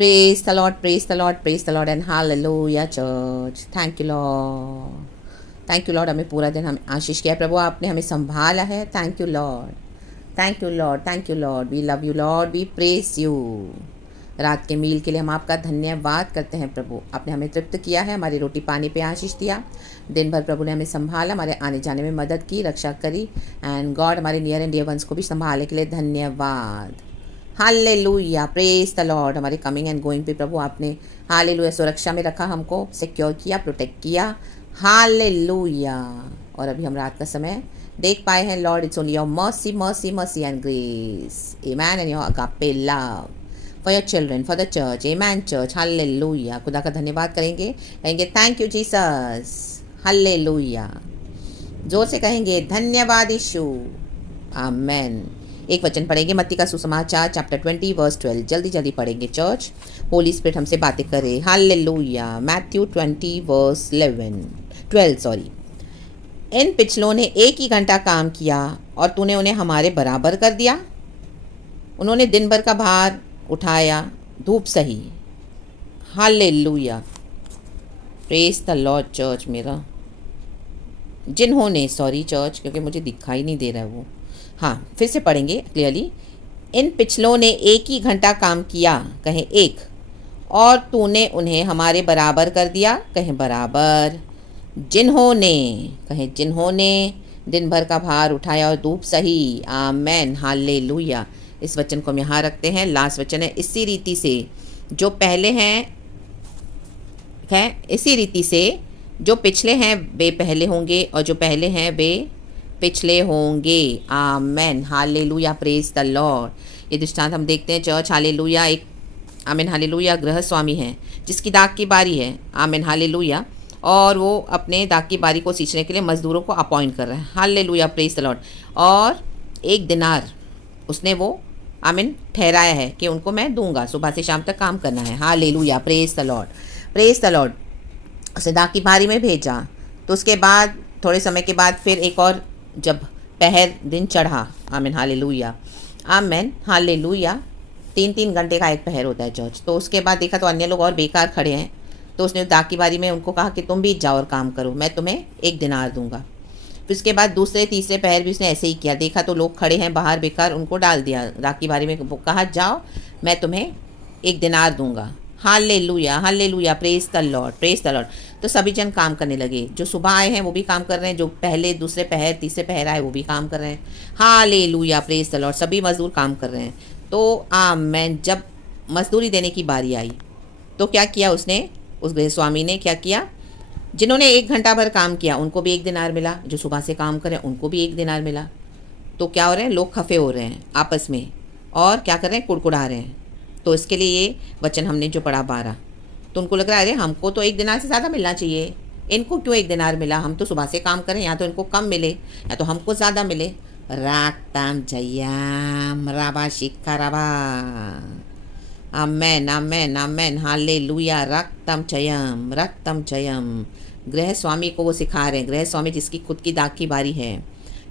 Praise the Lord, praise the Lord, praise the Lord and hallelujah church. Thank you Lord. Thank you Lord, हमें पूरा दिन हम आशीष किया प्रभु, आपने हमें संभाला है. Thank you Lord, thank you Lord, thank you Lord. We love you Lord, we praise you. रात के मील के लिए हम आपका धन्यवाद करते हैं प्रभु. आपने हमें तृप्त किया है, हमारी रोटी पानी पे आशीष दिया. दिन भर प्रभु ने हमें संभाला, हमारे आने जाने में मदद की, रक्षा करी. एंड गॉड हमारे नियर एंड डियर वंस को भी संभालने के लिए धन्यवाद. Hallelujah, praise the Lord. हमारे कमिंग एंड गोइंग पे प्रभु आपने हालेलुया सुरक्षा में रखा, हमको सिक्योर किया, प्रोटेक्ट किया. हालेलुया. और अभी हम रात का समय देख पाए हैं Lord. It's only your mercy mercy mercy and grace. Amen. And your agape love for your children, for the church. Amen church. Hallelujah. खुदा का धन्यवाद करेंगे, कहेंगे थैंक यू जीसस. हालेलुया. जोर से कहेंगे धन्यवाद यीशु. आमेन. एक वचन पढ़ेंगे, मत्ती का सुसमाचार चैप्टर 20 वर्स 12. जल्दी जल्दी पढ़ेंगे चर्च. होली स्पिरिट हमसे बातें करे. हालेलुया. Matthew 20 verse 12. इन पिछलों ने एक ही घंटा काम किया और तूने उन्हें हमारे बराबर कर दिया. उन्होंने दिन भर का भार उठाया, धूप सही. Hallelujah. Praise the Lord church. मेरा जिन्होंने, सॉरी चर्च क्योंकि मुझे दिखाई नहीं दे रहा है वो. हाँ, फिर से पढ़ेंगे क्लियरली. इन पिछलों ने एक ही घंटा काम किया, कहें एक, और तूने उन्हें हमारे बराबर कर दिया, कहें बराबर. जिन्होंने, कहें जिन्होंने दिन भर का भार उठाया और धूप सही. आमेन. हालेलुया. इस वचन को हम यहाँ रखते हैं. लास्ट वचन है, इसी रीति से जो पहले हैं इसी रीति से जो पिछले हैं वे पहले होंगे और जो पहले हैं वे पिछले होंगे. आमेन. हालेलुया. Praise the Lord. ये दृष्टांत हम देखते हैं चर्च. हालेलुया. एक आमेन हालेलुया गृह स्वामी है जिसकी दाग की बारी है. Amen hallelujah. और वो अपने दाग की बारी को सींचने के लिए मजदूरों को अपॉइंट कर रहे हैं. हालेलुया. Praise the Lord. और 1 दिनार उसने वो आमीन ठहराया है कि उनको मैं दूंगा, सुबह से शाम तक काम करना है. Hallelujah. Praise the Lord, praise the Lord. उसे दाग की बारी में भेजा. तो उसके बाद थोड़े समय के बाद फिर एक और जब पहर दिन चढ़ा. आमीन हालेलुया. आमीन हालेलुया. 3-3 घंटे का एक पहर होता है चर्च. तो उसके बाद देखा तो अन्य लोग और बेकार खड़े हैं. तो उसने दाग की बारी में उनको कहा कि तुम भी जाओ और काम करो, मैं तुम्हें 1 दिनार दूंगा. फिर उसके बाद दूसरे तीसरे पहर भी उसने ऐसे ही किया. देखा तो लोग खड़े हैं बाहर बेकार, उनको डाल दिया दाग की बारी में. कहा जाओ मैं तुम्हें 1 दिनार दूंगा. Hallelujah. Hallelujah. Praise the Lord, praise the Lord. तो सभी जन काम करने लगे. जो सुबह आए हैं वो भी काम कर रहे हैं, जो पहले दूसरे पहर तीसरे पहर आए वो भी काम कर रहे हैं. हालेलुया. Praise the Lord. सभी मजदूर काम कर रहे हैं. तो आमेन. जब मजदूरी देने की बारी आई तो क्या किया उसने, उस गृह स्वामी ने क्या किया, जिन्होंने 1 घंटा भर काम किया उनको भी 1 दिनार मिला, जो सुबह से काम करें उनको भी 1 दिनार मिला. तो क्या हो रहे हैं, लोग खफे हो रहे हैं आपस में और क्या कर रहे हैं, कुड़कुड़ा रहे हैं. तो इसके लिए ये वचन हमने जो पढ़ा 12, तो उनको लग रहा है अरे हमको तो 1 दिनार से ज़्यादा मिलना चाहिए, इनको क्यों 1 दिनार मिला, हम तो सुबह से काम करें, या तो इनको कम मिले या तो हमको ज़्यादा मिले. राक्तम जयाम राबा शिखा राबा. आमेन आमेन आमेन. हालेलुया. रक्तम चयम रक्तम चयम. गृह स्वामी को वो सिखा रहे हैं, गृह स्वामी जिसकी खुद की दाग की बारी है.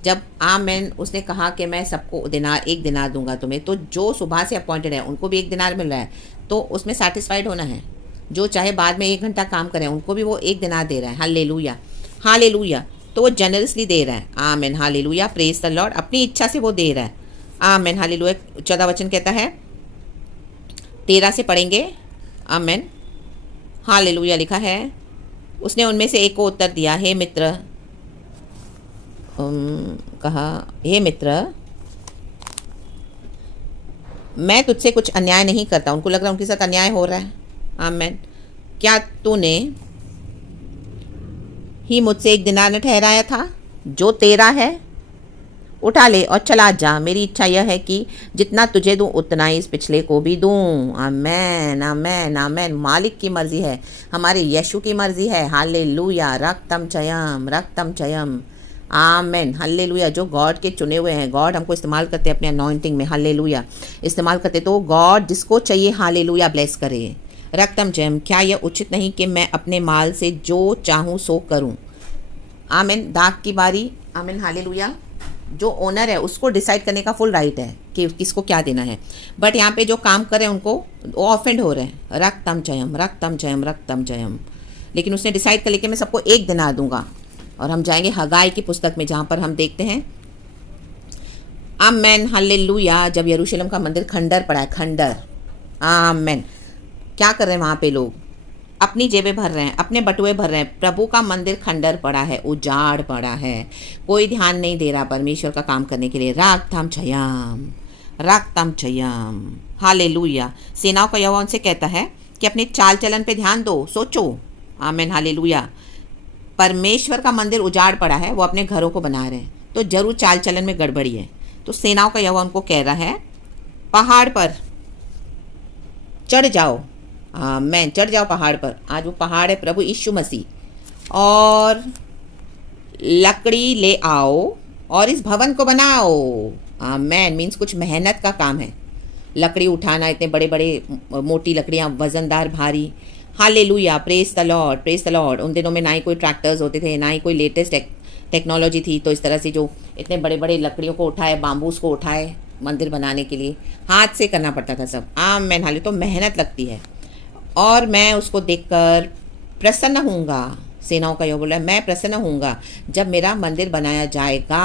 जब आमेन उसने कहा कि मैं सबको 1 दिनार दूंगा तुम्हें, तो जो सुबह से अपॉइंटेड है उनको भी 1 दिनार मिल रहा है. तो उसमें सेटिस्फाइड होना है. जो चाहे बाद में 1 घंटा काम करें उनको भी वो 1 दिनार दे रहा है. हालेलुया. हालेलुया. तो वो जनरसली दे रहा है. Amen hallelujah. Praise the Lord. अपनी इच्छा से वो दे रहा है. Amen hallelujah. 14 वचन कहता है, 13 से पढ़ेंगे. Amen hallelujah. लिखा है, उसने उनमें से एक को उत्तर दिया, हे मित्र, कहा हे मित्र, मैं तुझसे कुछ अन्याय नहीं करता. उनको लग रहा है उनके साथ अन्याय हो रहा है. आमेन. क्या तूने ही मुझसे 1 दिनार न ठहराया था, जो तेरा है उठा ले और चला जा. मेरी इच्छा यह है कि जितना तुझे दूं उतना ही इस पिछले को भी दूं. आमेन आमेन आमेन. मालिक की मर्जी है, हमारे यीशु की मर्जी है. हालेलुया. रक्तम चयम रक्तम चयम. Amen hallelujah. जो गॉड के चुने हुए हैं, गॉड हमको इस्तेमाल करते हैं अपने अनॉइंटिंग में. हालेलुया. इस्तेमाल करते तो गॉड जिसको चाहिए हालेलुया ब्लेस करे. रक्तम चयम. क्या यह उचित नहीं कि मैं अपने माल से जो चाहूँ सो करूँ. आमेन. दाग की बारी. आमेन हालेलुया. जो ओनर है उसको डिसाइड करने का फुल राइट है कि किसको क्या देना है, बट यहाँ पे जो काम कर रहे हैं उनको वो ऑफेंड हो रहे हैं, रक्तम जयम रक्तम जयम रक्तम जयम। लेकिन उसने डिसाइड कर लिया कि मैं सबको एक दिनार दूंगा। और हम जाएंगे हगाई की पुस्तक में, जहाँ पर हम देखते हैं आमेन हालेलुया, जब यरूशलेम का मंदिर खंडर पड़ा है, खंडर, आमेन। क्या कर रहे हैं वहाँ पे लोग? अपनी जेबें भर रहे हैं, अपने बटुए भर रहे हैं। प्रभु का मंदिर खंडर पड़ा है, उजाड़ पड़ा है, कोई ध्यान नहीं दे रहा परमेश्वर का काम करने के लिए। रागथम छयाम, रागथम छयाम, हालेलुया। सेनाओं का यहोवा उनसे कहता है कि अपने चाल चलन पे ध्यान दो, सोचो। Amen hallelujah. परमेश्वर का मंदिर उजाड़ पड़ा है, वो अपने घरों को बना रहे हैं, तो जरूर चाल चलन में गड़बड़ी है। तो सेनाओं का यहोवा उनको कह रहा है, पहाड़ पर चढ़ जाओ, आमेन, चढ़ जाओ पहाड़ पर। आज वो पहाड़ है प्रभु यीशु मसीह। और लकड़ी ले आओ और इस भवन को बनाओ। आमेन, मीन्स कुछ मेहनत का काम है, लकड़ी उठाना, इतने बड़े बड़े मोटी लकड़ियाँ, वजनदार, भारी। Hallelujah, praise the Lord, praise the Lord. उन दिनों में ना ही कोई ट्रैक्टर्स होते थे, ना ही कोई लेटेस्ट टेक्नोलॉजी थी, तो इस तरह से जो इतने बड़े बड़े लकड़ियों को उठाए, बाम्बूस को उठाए, मंदिर बनाने के लिए हाथ से करना पड़ता था सब। आमेन हालेलुया, तो मेहनत लगती है। और मैं उसको देखकर प्रसन्न होऊंगा। सेनाओं का यह बोला है, मैं प्रसन्न होऊंगा जब मेरा मंदिर बनाया जाएगा।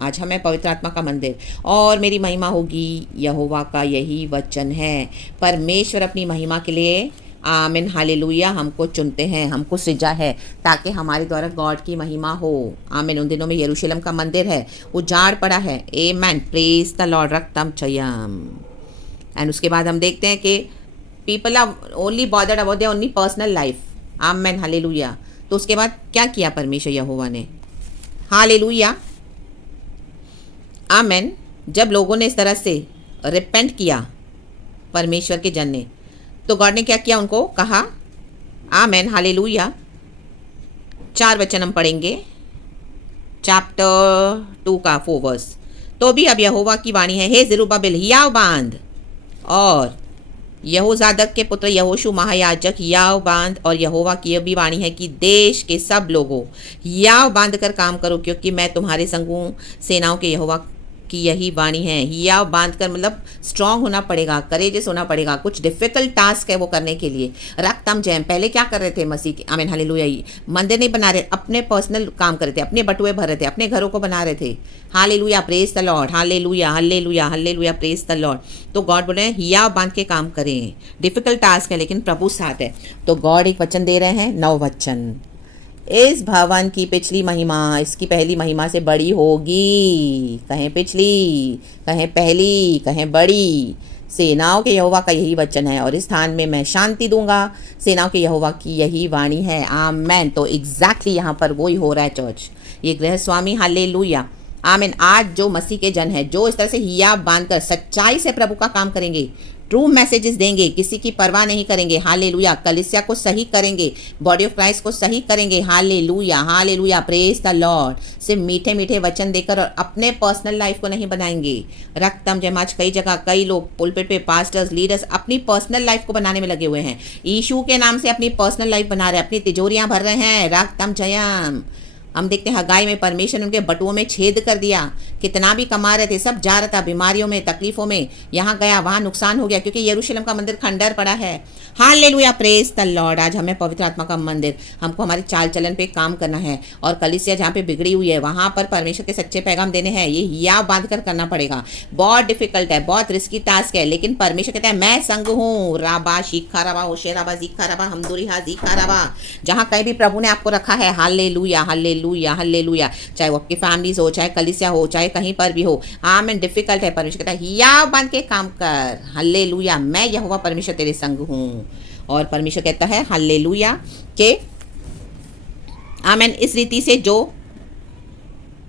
आज हमें पवित्र आत्मा का मंदिर, और मेरी महिमा होगी। यहोवा का यही वचन है। परमेश्वर अपनी महिमा के लिए, आमीन हालेलुया, हमको चुनते हैं, हमको सृजा है ताकि हमारे द्वारा गॉड की महिमा हो। आमीन। उन दिनों में यरूशलेम का मंदिर है, उजाड़ पड़ा है। आमीन, प्रेज द लॉर्ड, रक्तम चयम। एंड उसके बाद हम देखते हैं कि people are only bothered about their only personal life. आमीन हालेलुया। तो उसके बाद क्या किया परमेश्वर यहोवा ने? हालेलुया, आमीन। जब लोगों ने इस तरह से रिपेंट किया परमेश्वर के जन ने, तो गॉड ने क्या किया? उनको कहा, आमीन हालेलुया। 4 वचन हम पढ़ेंगे, चैप्टर 2 का 4 वर्स। तो भी अब यहोवा की वाणी है, हे ज़ेरुब्बाबेल हियाव बांध, और यहोजादक के पुत्र यहोशू महायाजक हियाव बांध, और यहोवा की यह भी वाणी है कि देश के सब लोगों हियाव बांध कर काम करो, क्योंकि मैं तुम्हारे संग हूँ। सेनाओं के यहोवा की यही वाणी है। हियाव बांध कर मतलब स्ट्रांग होना पड़ेगा, करेजियस होना पड़ेगा, कुछ डिफिकल्ट टास्क है वो करने के लिए। रक्तम जयम, पहले क्या कर रहे थे मसीह के, आमीन हालेलुया, मंदिर नहीं बना रहे, अपने पर्सनल काम कर रहे थे, अपने बटुए भर रहे थे, अपने घरों को बना रहे थे। Hallelujah, praise the Lord, hallelujah hallelujah hallelujah, praise the Lord. तो गॉड बोले हैं हियाव बांध के काम करें, डिफिकल्ट टास्क है लेकिन प्रभु साथ है। तो गॉड एक वचन दे रहे हैं, 9 वचन। इस भवन की पिछली महिमा इसकी पहली महिमा से बड़ी होगी। कहें पिछली, कहें पहली, कहें बड़ी। सेनाओं के यहोवा का यही वचन है, और इस स्थान में मैं शांति दूंगा। सेनाओं के यहोवा की यही वाणी है। आमेन। तो एग्जैक्टली यहाँ पर वही हो रहा है चर्च, ये गृहस्वामी, हालेलुया, आमीन। आज जो मसीह के जन है, जो इस तरह से हियाव बांधकर सच्चाई से प्रभु का काम करेंगे, ट्रू मैसेजेस देंगे, किसी की परवाह नहीं करेंगे, हालेलुया, कलीसिया को सही करेंगे, बॉडी ऑफ क्राइस्ट को सही करेंगे, hallelujah hallelujah, praise the Lord. सिर्फ मीठे मीठे वचन देकर और अपने पर्सनल लाइफ को नहीं बनाएंगे। रक्तम जयम, आज कई जगह कई लोग पुलपिट पे, पास्टर्स, लीडर्स अपनी पर्सनल लाइफ को बनाने में लगे हुए हैं, यीशु के नाम से अपनी पर्सनल लाइफ बना रहे हैं, अपनी तिजोरियां भर रहे हैं। रक्तम जयम। हम देखते हैं हगाई में परमेश्वर ने उनके बटुओं में छेद कर दिया, कितना भी कमा रहे थे सब जा रहा था बीमारियों में, तकलीफों में, यहाँ गया वहाँ नुकसान हो गया, क्योंकि यरूशलेम का मंदिर खंडर पड़ा है। Hallelujah, praise the Lord. आज हमें पवित्र आत्मा का मंदिर, हमको हमारे चाल चलन पे काम करना है, और कलीसिया जहाँ पे बिगड़ी हुई है वहाँ पर परमेश्वर के सच्चे पैगाम देने हैं। ये हियाव बांध कर करना पड़ेगा, बहुत डिफिकल्ट है, बहुत रिस्की टास्क है, लेकिन परमेश्वर कहता है मैं संग हूँ। राबा शीखा रबा, होशे राबा, जीखा रबा, हमदुरी हा जीखा रबा। जहाँ कहीं भी प्रभु ने आपको रखा है, हालेलुया हालेलुया हालेलुया, चाहे वो आपकी फैमिलीज हो, चाहे कलीसिया हो, चाहे कहीं पर भी हो, आमीन। डिफिकल्ट है, परमेश्वर कहता है हियाव बांध के काम कर, हालेलुया, मैं यहोवा परमेश्वर तेरे संग हूँ। और परमेश्वर कहता है हालेलुया के, आमीन, इस रीति से जो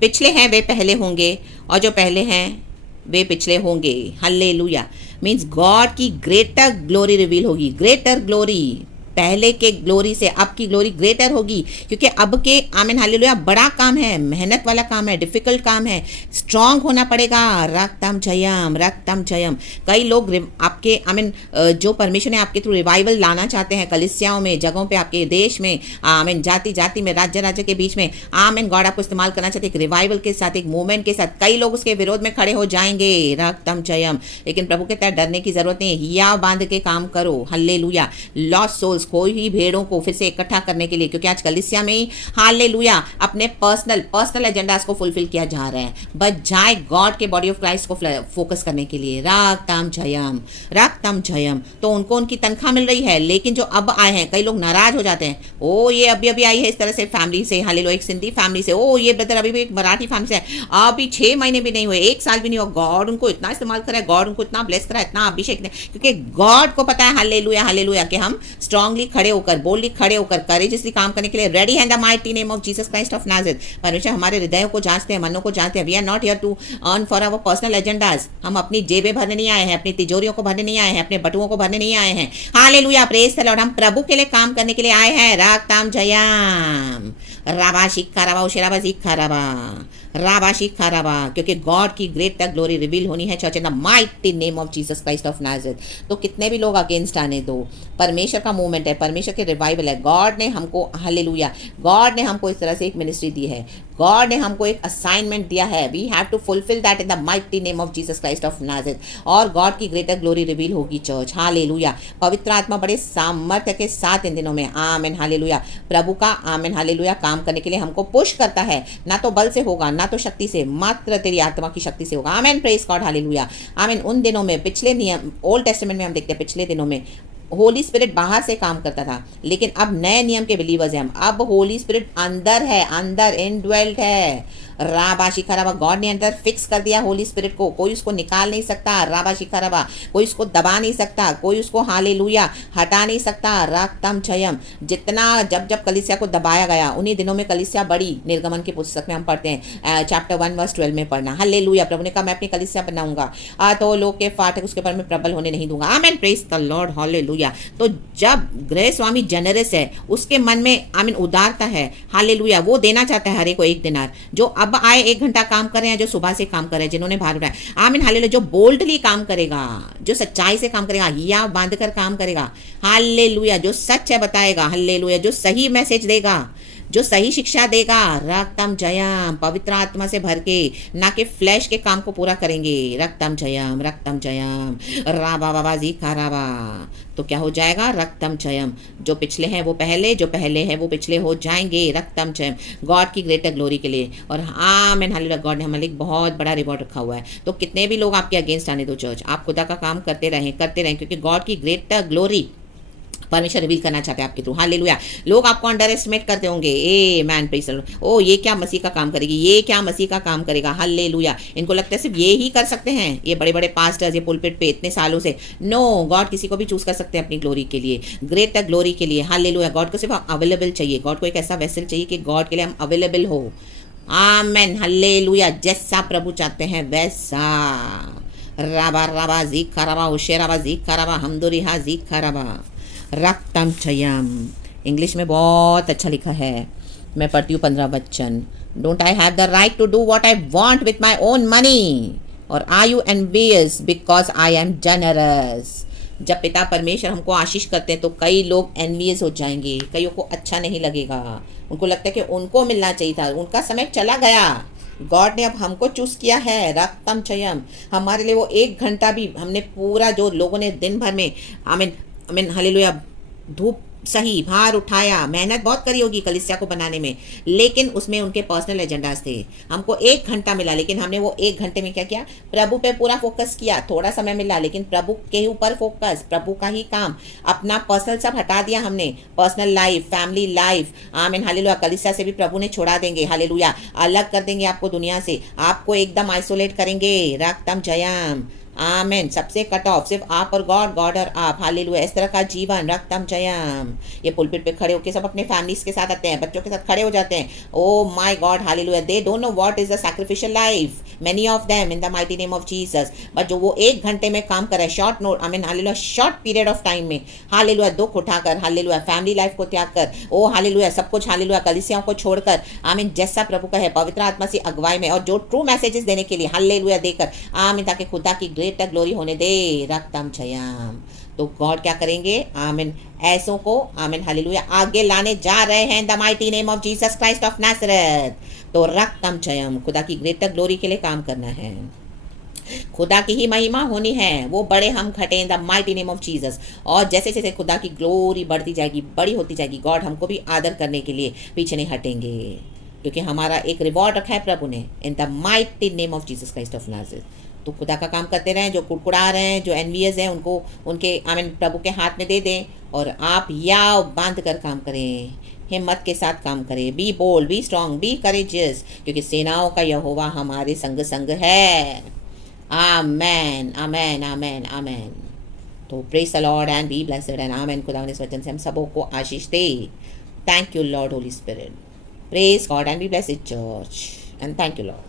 पिछले हैं वे पहले होंगे, और जो पहले हैं वे पिछले होंगे। हालेलुया मीन्स गॉड की ग्रेटर ग्लोरी रिवील होगी, ग्रेटर ग्लोरी। पहले के ग्लोरी से अब की ग्लोरी ग्रेटर होगी, क्योंकि अब के आमीन हालेलुया बड़ा काम है, मेहनत वाला काम है, डिफिकल्ट काम है, स्ट्रांग होना पड़ेगा। रक्तम जयम, रक्तम जयम। कई लोग आपके आमीन जो परमेश्वर ने आपके थ्रू रिवाइवल लाना चाहते हैं कलीसियाओं में, जगहों पे, आपके देश में, आमीन जाति जाति में, राज्य राज्य के बीच में, आमीन गॉड आपको इस्तेमाल करना चाहते हैं एक रिवाइवल के साथ, एक मूवमेंट के साथ। कई लोग उसके विरोध में खड़े हो जाएंगे। रक्तम जयम। लेकिन प्रभु के तहत डरने की जरूरत नहीं है, हिया बांध के काम करो। हल्लेलुया। लॉस्ट सोल्स, खोई हुई भेड़ों को फिर से इकट्ठा करने के लिए, क्योंकि आज कलीसिया में ही हालेलुया अपने पर्सनल एजेंडास को फुलफिल किया जा रहा है, बजाय गॉड के बॉडी ऑफ क्राइस्ट को फोकस करने के लिए। रक्तम जयम, रक्तम जयम। तो उनको उनकी तनख्वाह मिल रही है, लेकिन जो अब आए हैं कई लोग नाराज हो जाते हैं। ओ ये अभी अभी आई है इस तरह से फैमिली से, हालेलुया, एक सिंधी फैमिली से, ओ ये ब्रदर अभी भी एक मराठी फैमिली से, अभी 6 महीने भी नहीं हुए, 1 साल भी नहीं हुआ, गॉड उनको इतना इस्तेमाल करा है, गॉड उनको इतना ब्लेस करा, इतना अभिषेक, क्योंकि गॉड को पता है हालेलुया हालेलुया कि हम स्ट्रांगली खड़े होकर, बोल्डली खड़े होकर, करेजियसली काम करने के लिए रेडी है इन the mighty name of Jesus Christ of Nazareth. परमेश्वर हमारे हृदयों को जांचते हैं, मनों को जांचते हैं। We are not here to earn for our personal agendas. हम अपनी जेबें भरने नहीं आए हैं, अपनी तिजोरियों को भरने नहीं आए हैं, अपने बटुओं को भरने नहीं आए हैं। Hallelujah, praise the Lord. हम प्रभु के लिए काम करने के लिए आए हैं। रक्तम जयम, राबा शिखा राबा उशेराबा शिखा राबा, राबा शिखा राबा, क्योंकि गॉड की ग्रेट तक ग्लोरी रिवील होनी है church in the mighty name of Jesus Christ of Nazareth. तो कितने भी लोग अगेंस्ट आने दो, परमेश्वर का मूवमेंट है, परमेश्वर के रिवाइवल है। गॉड ने हमको हालेलुया, गॉड ने हमको इस तरह से एक मिनिस्ट्री दी है, गॉड ने हमको एक असाइनमेंट दिया है। We have to fulfil that in the mighty name of Jesus Christ of Nazareth, और गॉड की ग्रेटर ग्लोरी रिवील होगी चर्च। हालेलुया। पवित्र आत्मा बड़े सामर्थ्य के साथ इन दिनों में, आमेन हालेलुया, प्रभु का आमेन हालेलुया काम करने के लिए हमको पुश करता है। ना तो बल से होगा, ना तो शक्ति से, मात्र तेरी आत्मा की शक्ति से होगा। आमेन, प्रेज गॉड, हालेलुया, आमेन। उन दिनों में, पिछले नियम ओल्ड टेस्टामेंट में हम देखते हैं, पिछले दिनों में होली स्पिरिट बाहर से काम करता था, लेकिन अब नए नियम के बिलीवर्स हैं हम। अब होली स्पिरिट अंदर है, अंदर इनड्वेल्ट है। राबा शिखा राबा, गॉड ने अंदर फिक्स कर दिया होली स्पिरिट को, कोई उसको निकाल नहीं सकता। राबा शिखा राबा, कोई उसको दबा नहीं सकता, कोई उसको हालेलुया हटा नहीं सकता। रक्तम जयम। जितना जब जब कलीसिया को दबाया गया, उन्हीं दिनों में कलीसिया बड़ी, निर्गमन की पुस्तक में हम पढ़ते हैं, चैप्टर 1 वर्स 12 में पढ़ना। हालेलुया। प्रभु ने कहा मैं अपनी कलीसिया बनाऊंगा, तो लोग के फाटक उसके ऊपर मैं प्रबल होने नहीं दूंगा। आमीन, प्रेज द लॉर्ड, हालेलुया। तो जब गृह स्वामी जनरस है, उसके मन में आमीन उदारता है, हालेलुया, वो देना चाहता है हर एक को 1 दिनार। जो अब आए 1 घंटा काम कर रहे हैं, जो सुबह से काम कर रहे हैं, जिन्होंने भार उठाया, आमीन हालेलुया, जो बोल्डली काम करेगा, जो सच्चाई से काम करेगा, हिया बांधकर काम करेगा, हालेलुया, जो सच है बताएगा, हालेलुया, जो सही मैसेज देगा, जो सही शिक्षा देगा। रक्तम जयम, पवित्र आत्मा से भर के, ना कि फ्लैश के काम को पूरा करेंगे। रक्तम जयम, रक्तम जयम, राबा बाबा जी खा राबा। तो क्या हो जाएगा? रक्तम जयम। जो पिछले हैं वो पहले, जो पहले हैं वो पिछले हो जाएंगे। रक्तम जयम, गॉड की ग्रेटर ग्लोरी के लिए। और आमीन हालेलुया, गॉड ने हमारे लिए बहुत बड़ा रिवॉर्ड रखा हुआ है। तो कितने भी लोग आपके अगेंस्ट आने दो चर्च, आप खुदा का काम करते रहें, क्योंकि गॉड की ग्रेटर ग्लोरी परमेश्वर रिवील करना चाहते हैं आपके थ्रू। हालेलुया। लोग आपको अंडर एस्टिमेट करते होंगे, a man praise the lord, ओ ये क्या मसीह का काम करेगी, ये क्या मसीह का काम करेगा। हालेलुया। इनको लगता है सिर्फ ये ही कर सकते हैं, ये बड़े बड़े पास्टर्स, ये पुलपिट पे इतने सालों से। नो, गॉड किसी को भी चूज कर सकते हैं अपनी ग्लोरी के लिए, ग्रेटर ग्लोरी के लिए। हालेलुया। गॉड को सिर्फ अवेलेबल चाहिए, गॉड को एक ऐसा वेसल चाहिए कि गॉड के लिए हम अवेलेबल हो। आमेन, हालेलुया। जैसा प्रभु चाहते हैं वैसा। राबा राबा जी खराबा, उशेराबा जी खराबा, हमदुरिहा जी खराबा। रक्तम जयम। इंग्लिश में बहुत अच्छा लिखा है, मैं पढ़ती हूँ 15 वचन। Don't I have the right to do what I want with my own money, और are you envious because I am generous. जब पिता परमेश्वर हमको आशीष करते हैं तो कई लोग एनवियस हो जाएंगे, कईयों को अच्छा नहीं लगेगा, उनको लगता है कि उनको मिलना चाहिए था, उनका समय चला गया। गॉड ने अब हमको चूज किया है। रक्तम जयम। हमारे लिए वो 1 घंटा भी, हमने पूरा जो लोगों ने दिन भर में आमीन हालेलुया धूप सही, भार उठाया, मेहनत बहुत करी होगी कलीसिया को बनाने में, लेकिन उसमें उनके पर्सनल एजेंडाज थे। हमको 1 घंटा मिला, लेकिन हमने वो 1 घंटे में क्या किया? प्रभु पे पूरा फोकस किया। थोड़ा समय मिला, लेकिन प्रभु के ऊपर फोकस, प्रभु का ही काम, अपना पर्सनल सब हटा दिया हमने, पर्सनल लाइफ, फैमिली लाइफ। आमीन हालेलुया। कलीसिया से भी प्रभु ने छोड़ा देंगे, हालेलुया, अलग कर देंगे आपको दुनिया से, आपको एकदम आइसोलेट करेंगे। रक्तम जयम। आमेन। सबसे कट ऑफ सिर्फ आप और गॉड, गॉड और आप। हालेलुया। इस तरह का जीवन रक्तम जयम। ये पुलपिट पे खड़े होके सब अपने फैमिलीज के साथ आते हैं, बच्चों के साथ खड़े हो जाते हैं। Oh my God, hallelujah. They don't know what is the sacrificial life, many of them, in the mighty name of Jesus. But जो वो 1 घंटे में काम करे, short note, I mean hallelujah, short period of time में, hallelujah, दुख उठाकर, hallelujah, family life को त्याग कर, ओ हालेलुया, सब कुछ, हालेलुया, कलीसियाओं को छोड़कर, आमीन, जैसा प्रभु का है, पवित्र आत्मा से अगुवाई में, और जो ट्रू मैसेजेस देने के लिए, हालेलुया, देकर, आमीन, ताकि खुदा की ग्रेटर ग्लोरी होने दे। रक्तम जयम। तो गॉड क्या करेंगे, आमीन, ऐसों को, आमीन, हालेलुया, आगे लाने जा रहे हैं, the mighty name of Jesus Christ of Nazareth. तो रक्तम जयम, खुदा की ग्रेटर ग्लोरी के लिए काम करना है, खुदा की ही महिमा होनी है, वो बड़े हम घटे, इन the mighty name of Jesus. और जैसे जैसे खुदा की ग्लोरी बढ़ती जाएगी, बड़ी होती जाएगी, गॉड हमको भी आदर करने के लिए पीछे नहीं हटेंगे, क्योंकि हमारा एक रिवॉर्ड रखा है प्रभु ने, in the mighty name of Jesus Christ of Nazareth. तो खुदा का काम करते रहें। जो कुड़कुड़ा रहे हैं, जो एनवियस हैं, उनको उनके आमीन प्रभु के हाथ में दे दें, और आप याव बांध कर काम करें, हिम्मत के साथ काम करें। Be bold, be strong, be courageous, क्योंकि सेनाओं का यहोवा हमारे संग संग है। आमेन, आमेन, आमेन, आमेन। तो praise the Lord and be blessed and amen. खुदा ने इस वचन से हम सबों को आशीष दे। Thank you Lord Holy Spirit. Praise God and be blessed church and thank you Lord.